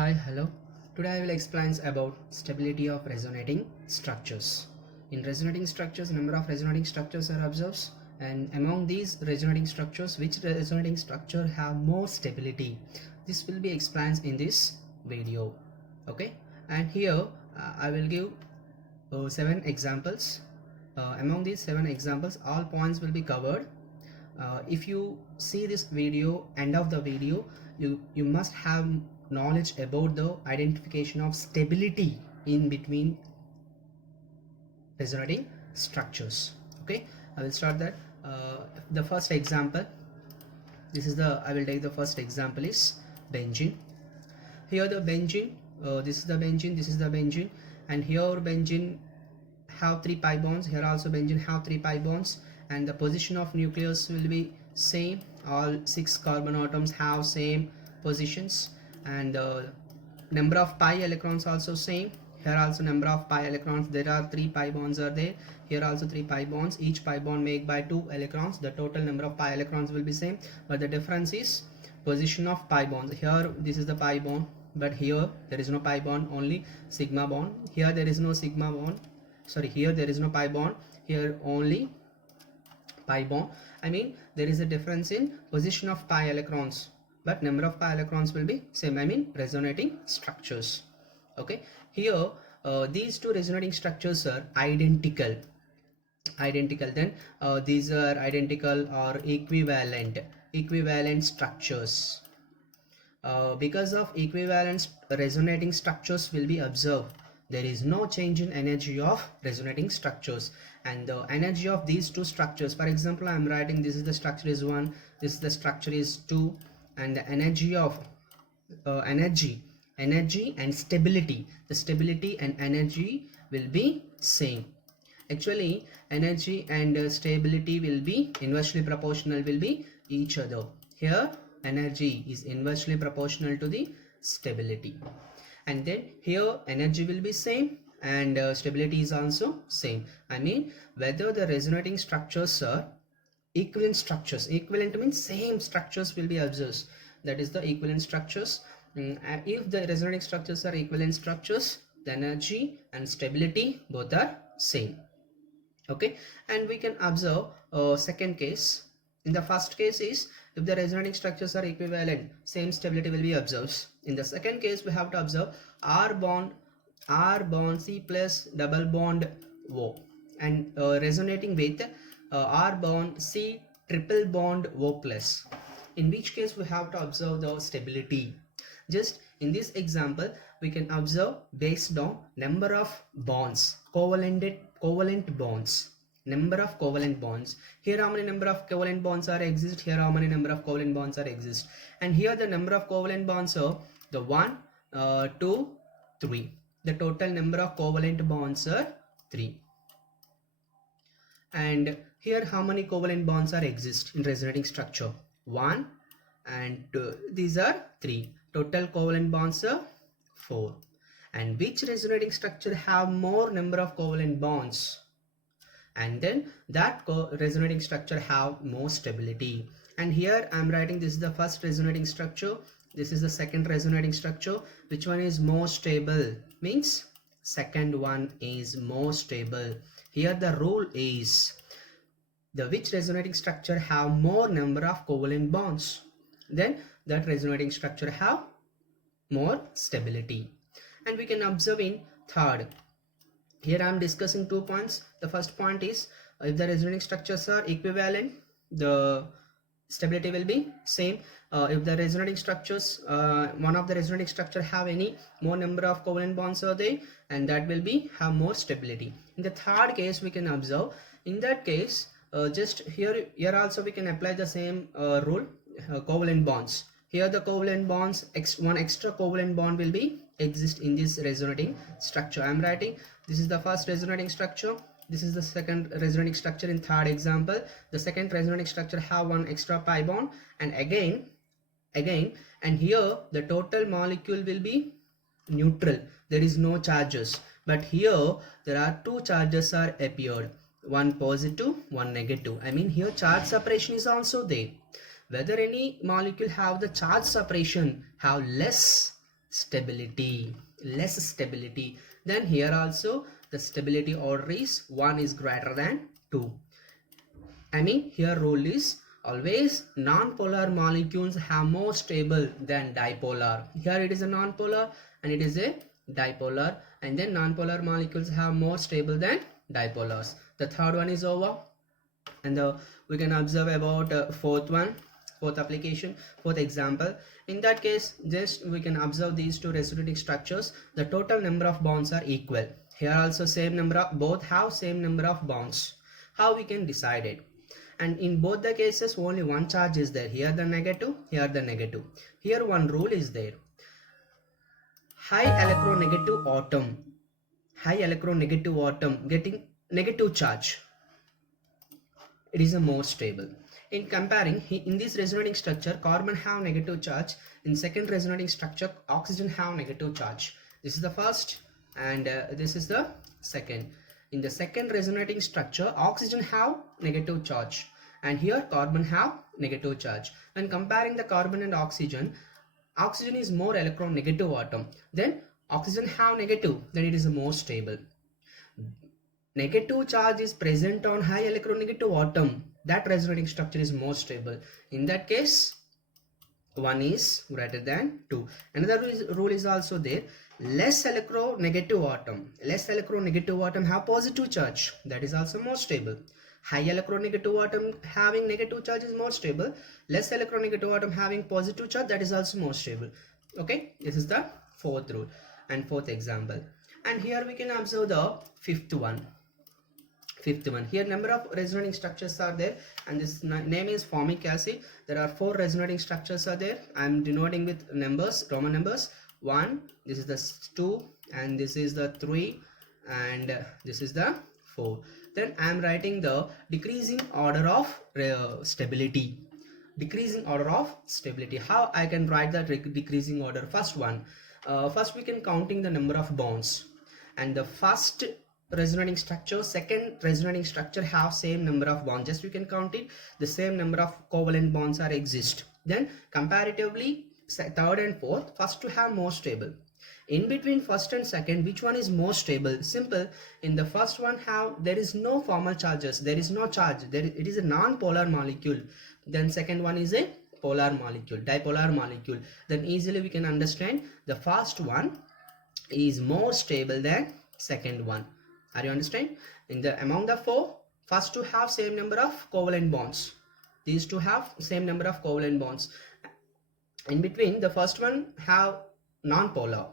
Hi, hello. Today I will explain about stability of resonating structures. In resonating structures, a number of resonating structures are observed, and among these resonating structures, which resonating structure have more stability? This will be explained in this video. Okay, and here I will give 7 examples. Among these 7 examples, all points will be covered. If you see this video, end of the video, you must have knowledge about the identification of stability in between resonating structures. Okay, I will start that. The first example, I will take the first example is benzene. Here the benzene, this is the benzene, and here benzene have 3 pi bonds. Here also benzene have 3 pi bonds, and the position of nucleus will be same. All 6 carbon atoms have same positions, and number of pi electrons also same. Here also number of pi electrons, there are 3 pi bonds are there. Here also 3 pi bonds, each pi bond made by 2 electrons. The total number of pi electrons will be same, but the difference is position of pi bonds. Here this is the pi bond, but here there is no pi bond, only sigma bond. Here there is no sigma bond, sorry, here there is no pi bond, here only pi bond. I mean there is a difference in position of pi electrons, but number of pi electrons will be same. I mean resonating structures. Okay, here these two resonating structures are identical. Then these are identical or equivalent structures. Because of equivalent resonating structures will be observed, there is no change in energy of resonating structures, and the energy of these two structures, for example, I am writing this is the structure is 1, this is the structure is 2, and the energy of energy and stability, the stability and energy will be same. Actually energy and stability will be inversely proportional, will be each other. Here energy is inversely proportional to the stability, and then here energy will be same and stability is also same. I mean whether the resonating structures are equivalent structures. Equivalent means same structures will be observed, that is the equivalent structures. If the resonating structures are equivalent structures, the energy and stability both are same. Okay, and we can observe second case. In the first case is if the resonating structures are equivalent, same stability will be observed. In the second case we have to observe R bond C plus double bond O, and resonating with R bond C triple bond O plus, in which case we have to observe the stability. Just in this example we can observe based on number of bonds, covalent bonds, number of covalent bonds. Here how many number of covalent bonds are exist, here how many number of covalent bonds are exist, and here the number of covalent bonds are the 1 2 3. The total number of covalent bonds are 3, and here how many covalent bonds are exist in resonating structure, 1 and 2. These are 3. Total covalent bonds are 4. And which resonating structure have more number of covalent bonds, and then that resonating structure have more stability. And here I am writing this is the first resonating structure, this is the second resonating structure. Which one is more stable? Means second one is more stable. Here the rule is the which resonating structure have more number of covalent bonds, then that resonating structure have more stability. And we can observe in third. Here I am discussing 2 points. The first point is if the resonating structures are equivalent, the stability will be same. If the resonating structures, one of the resonating structure have any more number of covalent bonds are there, and that will be have more stability. In the third case we can observe, in that case just here also we can apply the same rule, covalent bonds. Here the covalent bonds, one extra covalent bond will be exist in this resonating structure. I am writing this is the first resonating structure, this is the second resonating structure. In third example the second resonating structure have one extra pi bond, and again and here the total molecule will be neutral, there is no charges, but here there are 2 charges are appeared, one positive, one negative. I mean here charge separation is also there. Whether any molecule have the charge separation have less stability, less stability. Then here also the stability order is 1 is greater than 2. I mean, here rule is always non-polar molecules have more stable than dipolar. Here it is a non-polar and it is a dipolar, and then non-polar molecules have more stable than dipolars. The third one is over, and we can observe about fourth application, fourth example. In that case, just we can observe these two resonating structures. The total number of bonds are equal. Here also same number of, both have same number of bonds. How we can decide it? And in both the cases only one charge is there. Here the negative, here the negative. Here one rule is there. High electronegative atom getting negative charge, it is a more stable. In comparing, in this resonating structure, carbon have negative charge. In second resonating structure, oxygen have negative charge. This is the first and this is the second. In the second resonating structure, oxygen have negative charge and here carbon have negative charge. When comparing the carbon and oxygen is more electronegative atom. Then oxygen have negative, then it is more stable. Negative charge is present on high electronegative atom, that resonating structure is more stable. In that case, 1 is greater than 2. Another rule is also there. Less electronegative atom have positive charge, that is also more stable. High electronegative atom having negative charge is more stable. Less electronegative atom having positive charge, that is also more stable. Okay, this is the fourth rule and fourth example. And here we can observe the fifth one. Here number of resonating structures are there, and this name is formic acid. There are 4 resonating structures are there. I am denoting with numbers, Roman numbers. 1, this is the 2, and this is the 3, and this is the 4. Then I am writing the decreasing order of stability. How I can write that decreasing order? First we can counting the number of bonds, and the first resonating structure, second resonating structure have same number of bonds. Just you can count it, the same number of covalent bonds are exist. Then comparatively third and fourth, first to have more stable. In between first and second, which one is more stable? Simple. In the first one there is no formal charges, there is no charge, it is a non-polar molecule. Then second one is a polar molecule, dipolar molecule. Then easily we can understand the first one is more stable than second one. Are you understand? In the among the 4, first to have same number of covalent bonds. These two have same number of covalent bonds. In between, the first one have non-polar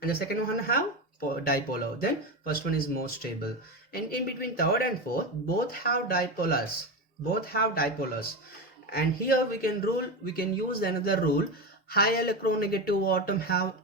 and the second one have dipolar. Then first one is more stable. And in between third and fourth, both have dipolars. And here we can use another rule. High electronegative atom have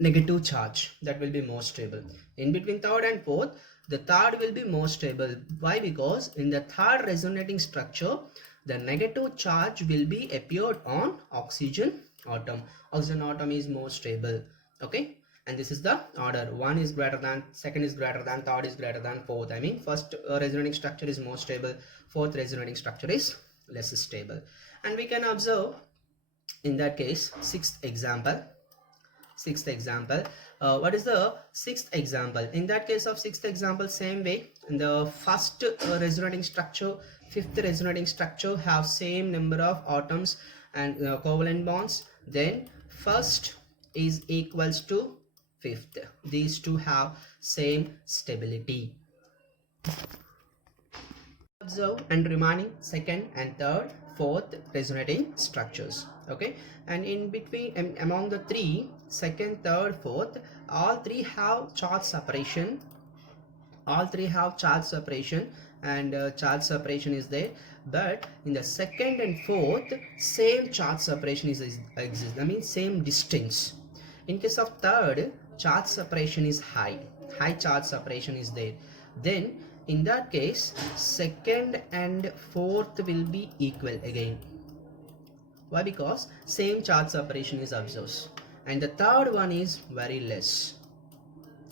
negative charge, that will be more stable. In between third and fourth, the third will be more stable. Why? Because in the third resonating structure, the negative charge will be appeared on oxygen atom. Oxygen atom is more stable. Okay, and this is the order. 1 is greater than, second is greater than, third is greater than, fourth. I mean, first resonating structure is more stable, fourth resonating structure is less stable. And we can observe in that case sixth example. What is the sixth example? In that case of sixth example, same way. In the first resonating structure, fifth resonating structure have same number of atoms and covalent bonds. Then first is equals to fifth. These two have same stability. Observe and remaining second and third, fourth resonating structures. Okay, and in between among the 3, second, third, fourth, all three have charge separation. And charge separation is there, but in the second and fourth, same charge separation exists. I mean, same distance. In case of third, charge separation is high charge separation is there. Then in that case, second and fourth will be equal again. Why? Because same charge separation is observed, and the third one is very less.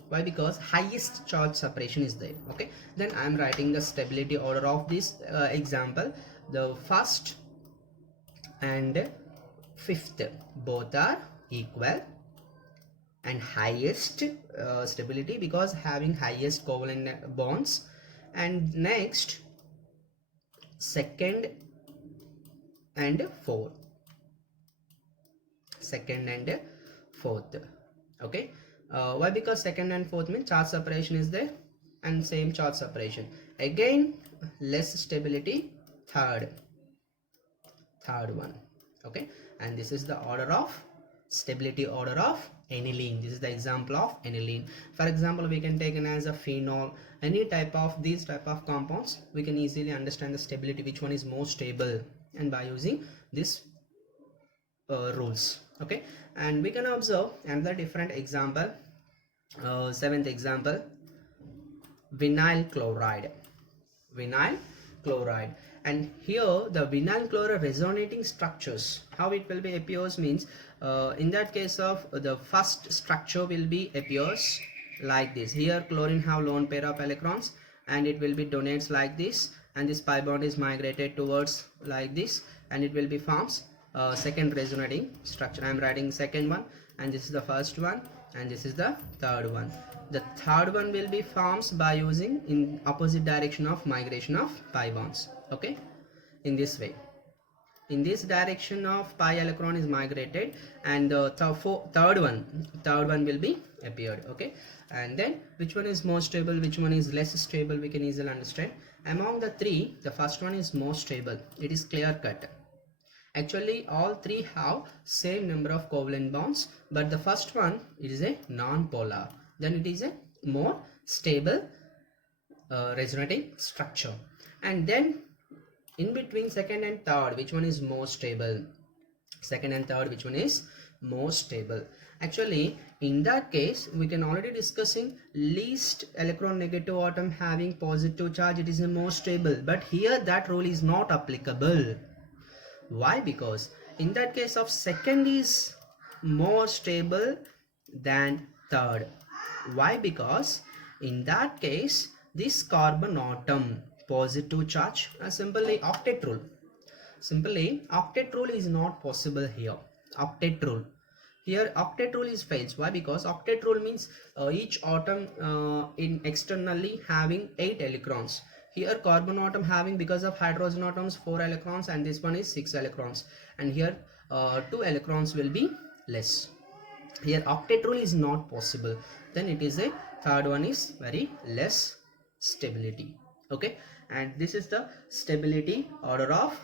Why? Because highest charge separation is there. Okay, then I am writing the stability order of this example. The first and fifth both are equal. and highest stability because having highest covalent bonds. And next, second and fourth. Second and fourth. Okay. Why? Because second and fourth means charge separation is there and same charge separation. Again, less stability, third one. Okay, and this is the order of stability order of aniline. This is the example of aniline. For example, we can take an as a phenol, any type of these type of compounds. We can easily understand the stability, which one is more stable, and by using this rules. Okay, and we can observe another different example. Seventh example, vinyl chloride. Vinyl chloride, and here the vinyl chloride resonating structures, how it will be appears means in that case of the first structure will be appears like this. Here chlorine have lone pair of electrons and it will be donates like this, and this pi bond is migrated towards like this, and it will be forms second resonating structure. I am writing second one, and this is the first one, and this is the third one. The third one will be forms by using in opposite direction of migration of pi bonds. Okay, in this way, in this direction of pi electron is migrated, and the third one will be appeared. Okay, and then which one is more stable, which one is less stable, we can easily understand. Among the three, the first one is more stable. It is clear cut. Actually all three have same number of covalent bonds, but the first one, it is a non-polar, then it is a more stable resonating structure. And then in between second and third, which one is more stable? Second and third, which one is more stable? Actually in that case, we can already discussing least electron negative atom having positive charge, it is a more stable, but here that rule is not applicable. Why? Because in that case of second is more stable than third. Why? Because in that case this carbon atom positive charge, simply octet rule. Simply octet rule is not possible here. Octet rule. Here octet rule is fails. Why? Because octet rule means each atom in externally having 8 electrons. Here carbon atom having, because of hydrogen atoms, 4 electrons, and this one is 6 electrons, and here 2 electrons will be less. Here octet rule is not possible, then it is a third one is very less stability. Okay, and this is the stability order of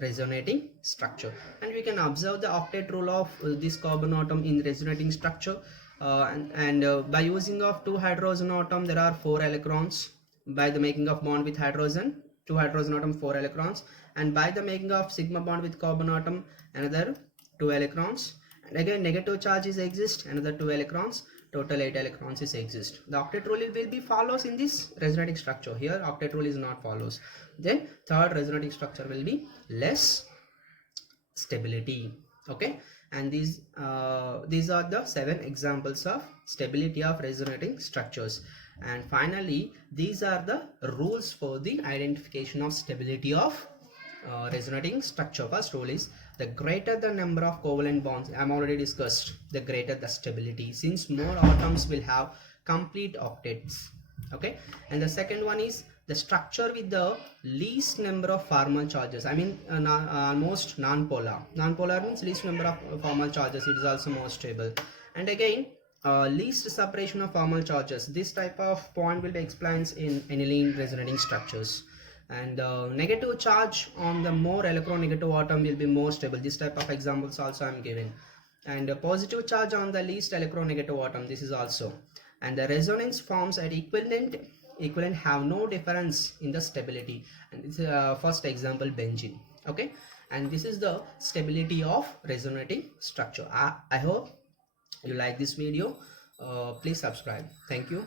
resonating structure, and we can observe the octet rule of this carbon atom in resonating structure, by using of 2 hydrogen atom there are 4 electrons. By the making of bond with hydrogen, 2 hydrogen atom 4 electrons, and by the making of sigma bond with carbon atom another 2 electrons, and again negative charges exist, another 2 electrons, total 8 electrons is exist. The octet rule will be follows in this resonating structure. Here octet rule is not follows, then third resonating structure will be less stability. Okay, and these are the 7 examples of stability of resonating structures. And finally, these are the rules for the identification of stability of resonating structure. First rule is the greater the number of covalent bonds, I am already discussed, the greater the stability, since more atoms will have complete octets. Okay, and the second one is the structure with the least number of formal charges, I mean almost non-polar. Non-polar means least number of formal charges, it is also more stable. And again least separation of formal charges, this type of point will be explained in aniline resonating structures. And negative charge on the more electronegative atom will be more stable, this type of examples also I am given. And positive charge on the least electronegative atom, this is also. And the resonance forms at equivalent have no difference in the stability, and it's first example benzene. Okay, and this is the stability of resonating structure. I hope you like this video. Please subscribe. Thank you.